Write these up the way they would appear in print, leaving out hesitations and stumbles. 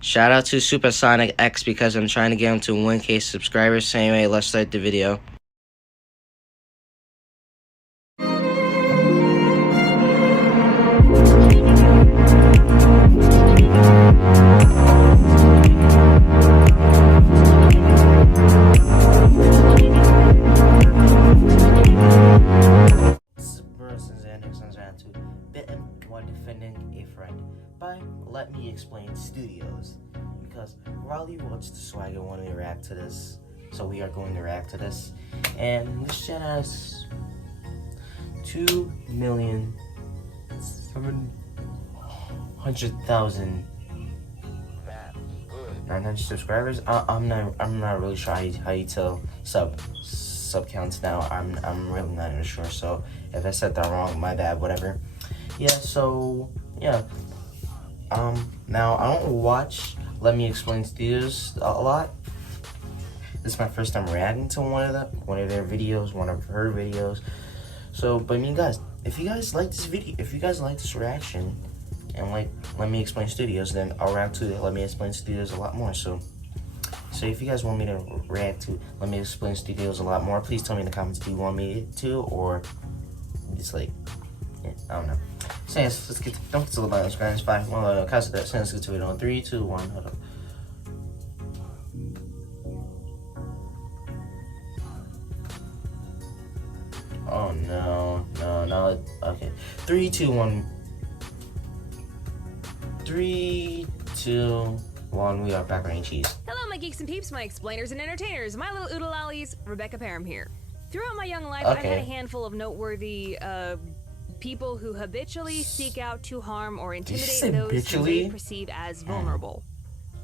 Shout out to Supersonic X because I'm trying to get him to 1K subscribers. So anyway, let's start the video. Bitten while defending a friend by Let Me Explain Studios, because Raleigh wants the swagger wanted to react to this, so we are going to react to this. And this channel has 2,700,000 900 subscribers. I'm not really sure how you tell sub counts now. I'm really not even sure. So if I said that wrong, my bad. Whatever. Yeah. So yeah. Now I don't watch Let Me Explain Studios a lot. This is my first time reacting to one of their videos, one of her videos. So, but I mean, guys, if you guys like this video, if you guys like this reaction, and like Let Me Explain Studios, then I'll react to Let Me Explain Studios a lot more. So if you guys want me to react to Let Me Explain Studios a lot more, please tell me in the comments if you want me to, or just like, yeah, I don't know. So yes, don't get to the button, screen. It's 5. Well, let's get to it on 3, 2, 1. Hold up. Oh no. Okay. 3, 2, 1. 3, 2, 1. We are macaroni and cheese. Hello, my geeks and peeps, my explainers and entertainers, my little oodle-lollies, Rebecca Parham here. Throughout my young life, I've had a handful of noteworthy people who habitually seek out to harm or intimidate those who they perceive as vulnerable.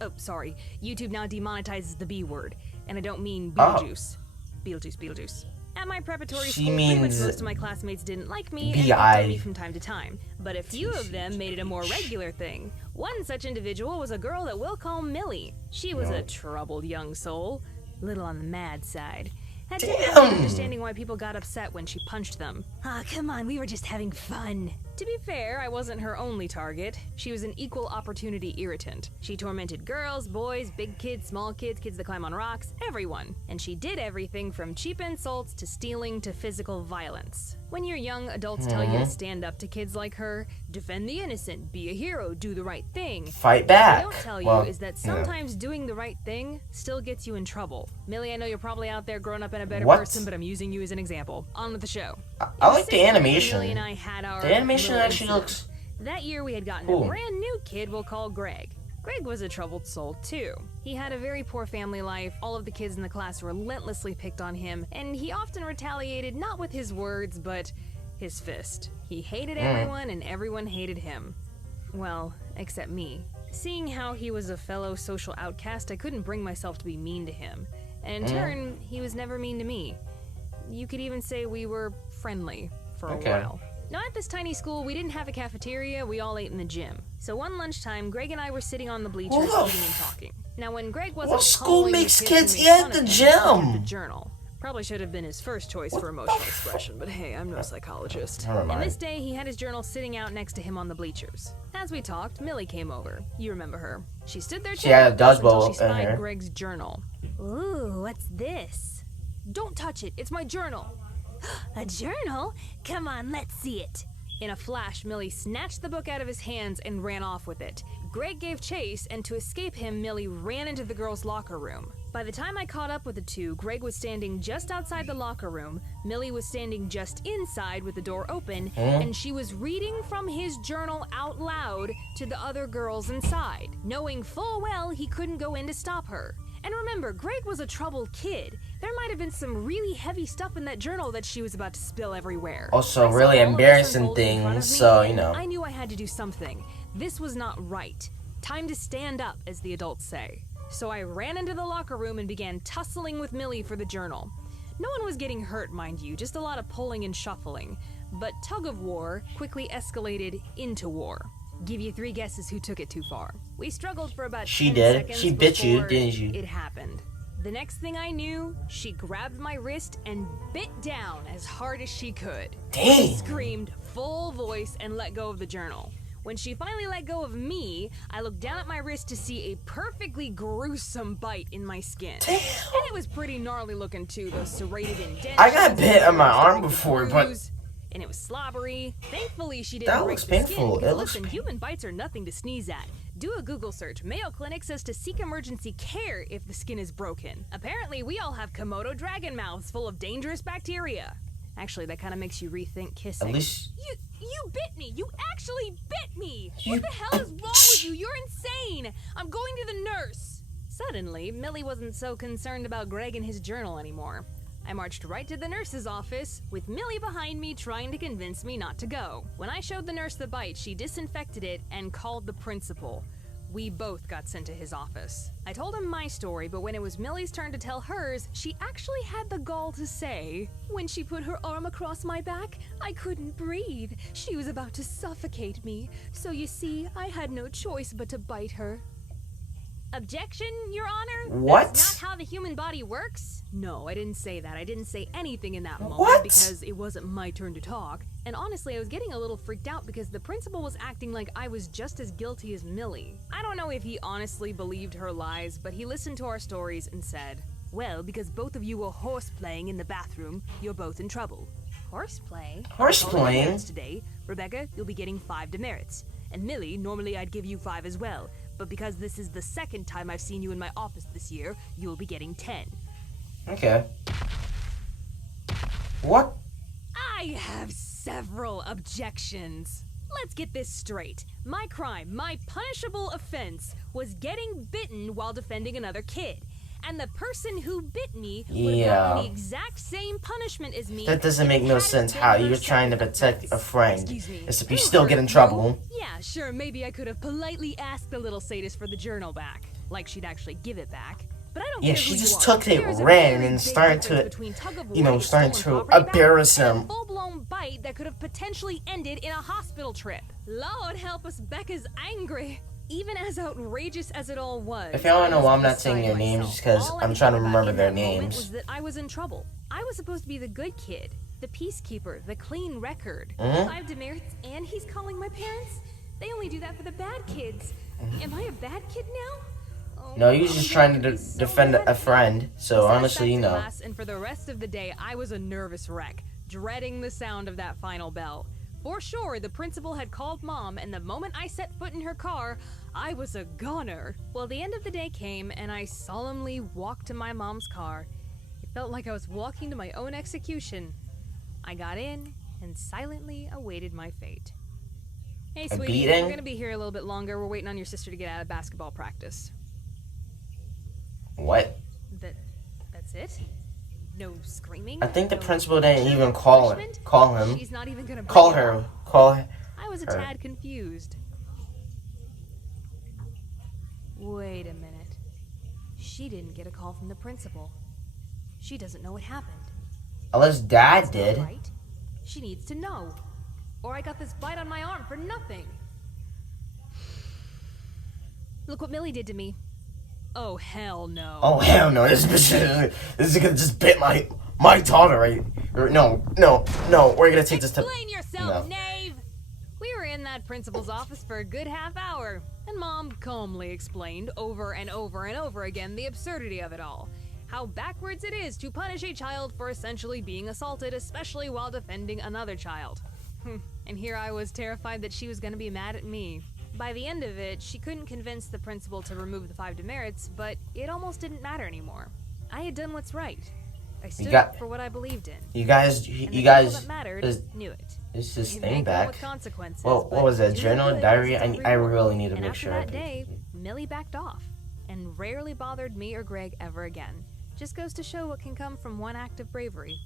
Oh, sorry. YouTube now demonetizes the B word, and I don't mean Beetlejuice. Beetlejuice. At my preparatory school, pretty much most of my classmates didn't like me and picked on me from time to time, but a few of them made it a more regular thing. One such individual was a girl that we'll call Millie. She was a troubled young soul, little on the mad side. Had difficulty understanding why people got upset when she punched them. Ah, come on, we were just having fun. To be fair, I wasn't her only target. She was an equal opportunity irritant. She tormented girls, boys, big kids, small kids, kids that climb on rocks, everyone. And she did everything from cheap insults to stealing to physical violence. When you're young, adults tell you to stand up to kids like her, defend the innocent, be a hero, do the right thing. Fight back. What they don't tell you is that sometimes doing the right thing still gets you in trouble. Millie, I know you're probably out there growing up in a better person, but I'm using you as an example. On with the show. I like the animation. Millie and I had our the animation actually looks... That year we had gotten a brand new kid we'll call Greg. Greg was a troubled soul too. He had a very poor family life, all of the kids in the class relentlessly picked on him, and he often retaliated not with his words, but his fist. He hated everyone and everyone hated him. Well, except me. Seeing how he was a fellow social outcast, I couldn't bring myself to be mean to him. And in turn, he was never mean to me. You could even say we were friendly for a while. Now at this tiny school, we didn't have a cafeteria, we all ate in the gym. So one lunchtime, Greg and I were sitting on the bleachers eating and talking. Now when Greg wasn't what school makes kids eat at the gym? The journal. Probably should have been his first choice for emotional expression, but hey, I'm no psychologist. And this day, he had his journal sitting out next to him on the bleachers. As we talked, Millie came over. You remember her. She stood there until she spied Greg's journal. Ooh, what's this? Don't touch it, it's my journal. A journal? Come on, let's see it. In a flash, Millie snatched the book out of his hands and ran off with it. Greg gave chase, and to escape him, Millie ran into the girls' locker room. By the time I caught up with the two, Greg was standing just outside the locker room, Millie was standing just inside with the door open, and she was reading from his journal out loud to the other girls inside, knowing full well he couldn't go in to stop her. And remember, Greg was a troubled kid. There might have been some really heavy stuff in that journal that she was about to spill everywhere. Also, really embarrassing things, so, you know. I knew I had to do something. This was not right. Time to stand up, as the adults say. So I ran into the locker room and began tussling with Millie for the journal. No one was getting hurt, mind you, just a lot of pulling and shuffling. But tug of war quickly escalated into war. Give you 3 guesses who took it too far. We struggled for about 10 seconds. She bit you, didn't you? It happened. The next thing I knew, she grabbed my wrist and bit down as hard as she could. Dang! I screamed full voice and let go of the journal. When she finally let go of me, I looked down at my wrist to see a perfectly gruesome bite in my skin. Damn. And it was pretty gnarly looking too, those serrated indentions. I got bit on my arm before, but... And it was slobbery. Thankfully, she didn't That break looks the skin, painful. It looks listen, human bites are nothing to sneeze at. Do a Google search. Mayo Clinic says to seek emergency care if the skin is broken. Apparently, we all have Komodo dragon mouths full of dangerous bacteria. Actually, that kind of makes you rethink kissing. At least... You bit me! You actually bit me! What the hell is wrong with you? You're insane! I'm going to the nurse! Suddenly, Millie wasn't so concerned about Greg and his journal anymore. I marched right to the nurse's office, with Millie behind me trying to convince me not to go. When I showed the nurse the bite, she disinfected it and called the principal. We both got sent to his office. I told him my story, but when it was Millie's turn to tell hers, she actually had the gall to say, "When she put her arm across my back, I couldn't breathe. She was about to suffocate me. So you see, I had no choice but to bite her." Objection, Your Honor? What? That's not how the human body works? No, I didn't say that. I didn't say anything in that moment What? because it wasn't my turn to talk. And honestly, I was getting a little freaked out because the principal was acting like I was just as guilty as Millie. I don't know if he honestly believed her lies, but he listened to our stories and said, "Well, because both of you were horseplaying in the bathroom, you're both in trouble." Horseplay? Horseplaying? Today, Rebecca, you'll be getting 5 demerits. And Millie, normally I'd give you 5 as well. But because this is the second time I've seen you in my office this year, you'll be getting 10. Okay. What? I have several objections. Let's get this straight. My crime, my punishable offense, was getting bitten while defending another kid. And the person who bit me would have gotten the exact same punishment as me. That doesn't make no sense how you're trying to protect a friend. Except you Who still hurt get in me? trouble. Yeah, sure, maybe I could have politely asked the little sadist for the journal back. Like she'd actually give it back. But I don't Yeah, care she who just you are. took it, There's a ran, very and big started difference to, between tug of war you know, and starting stolen to property back embarrass and him. a full-blown bite that could have potentially ended in a hospital trip. Lord help us, Becca's angry. Even as outrageous as it all was, If y'all don't know I why I'm was not saying beside your names, myself. just because All I I'm could trying to think about remember in their that moment names. was that I was in trouble. I was supposed to be the good kid, the peacekeeper, the clean record. Mhm. 5 demerits, and he's calling my parents? They only do that for the bad kids. Am I a bad kid now? Oh, No, you're just trying to so defend mad. a friend, so I sat honestly, back you to know. class, and for the rest of the day, I was a nervous wreck, dreading the sound of that final bell. For sure, the principal had called Mom, and the moment I set foot in her car, I was a goner. Well, the end of the day came, and I solemnly walked to my mom's car. It felt like I was walking to my own execution. I got in and silently awaited my fate. Hey, A sweetie, beating? we're gonna be here a little bit longer. We're waiting on your sister to get out of basketball practice. What? That's it? No screaming? I think the No principal didn't even punishment? call him. She's not even gonna Call bring it her. up. Call her. I was a tad confused. Wait a minute. She didn't get a call from the principal. She doesn't know what happened. Unless Dad That's did. not right. She needs to know. Or I got this bite on my arm for nothing. Look what Millie did to me. Oh, hell no. Oh hell no! This is gonna just bit my daughter, right? No. We're gonna take this to. Explain yourself, No. knave! We were in that principal's office for a good half hour, and Mom calmly explained over and over and over again the absurdity of it all. How backwards it is to punish a child for essentially being assaulted, especially while defending another child. And here I was terrified that she was going to be mad at me. By the end of it, she couldn't convince the principal to remove the 5 demerits, but it almost didn't matter anymore. I had done what's right. I stood up for what I believed in. You guys, And the you people guys. that mattered knew it. Is this It thing may come back? with consequences, What but was that? doing Journal, good diary? is a I reward. really need to And make after sure. that day, Millie backed off and rarely bothered me or Greg ever again. Just goes to show what can come from one act of bravery.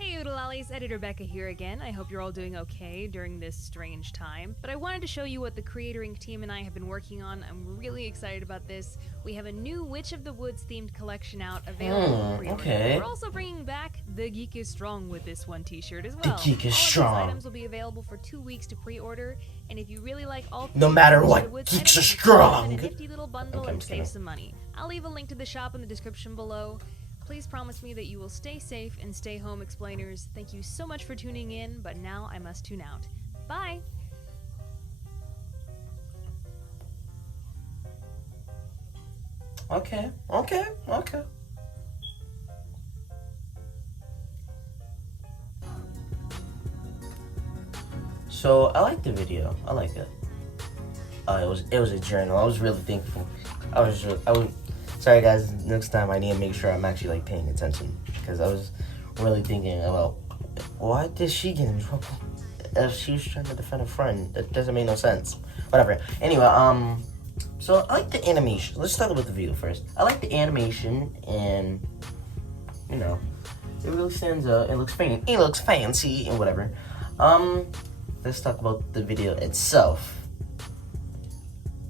Hey Oodalollies, Editor Becca here again. I hope you're all doing okay during this strange time. But I wanted to show you what the Creator Inc. team and I have been working on. I'm really excited about this. We have a new Witch of the Woods themed collection out available for pre-order. Okay. We're also bringing back The Geek is Strong with this one t-shirt as well. The Geek is All of Strong. these items will be available for 2 weeks to pre-order. And if you really like all No three matter Witch what, of the Woods geeks items, are you can strong. send a nifty little bundle Okay, I'm and just save kidding. some money. I'll leave a link to the shop in the description below. Please promise me that you will stay safe and stay home, explainers. Thank you so much for tuning in, but now I must tune out. Bye! Okay. Okay. Okay. So I like the video. I like it. It was a journal. I was really thankful. I was. Sorry guys. Next time I need to make sure I'm actually like paying attention because I was really thinking about why did she get in trouble if she was trying to defend a friend. That doesn't make no sense. Whatever. Anyway, so I like the animation. Let's start with the video first. I like the animation and you know it really stands out. It looks fancy and whatever. Let's talk about the video itself.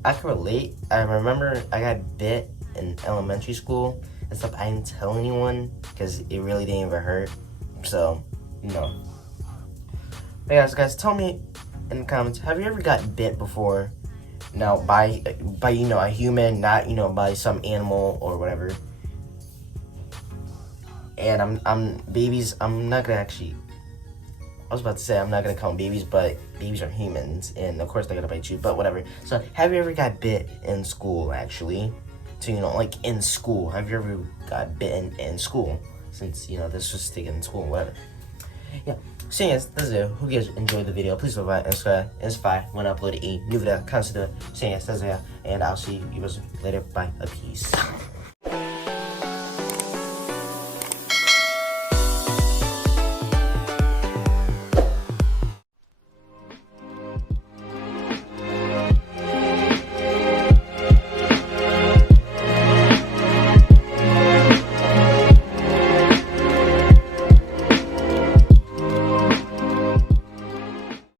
I can relate. I remember I got bit in elementary school and stuff. I didn't tell anyone because it really didn't even hurt. So, no. But guys, tell me in the comments, have you ever got bit before? Now, by a human, not, by some animal or whatever. And babies, I'm not gonna actually, I was about to say I'm not gonna call them babies, but babies are humans, and of course they're gonna bite you, but whatever. So, have you ever got bit in school, actually? So, like in school, have you ever got bitten in school? Since, this was taken in school, whatever. Yeah. So, yes, that's it. Hope you guys enjoyed the video. Please subscribe and subscribe when I upload a new video. Consider. So, yes, that's it. And I'll see you guys later. Bye. Peace.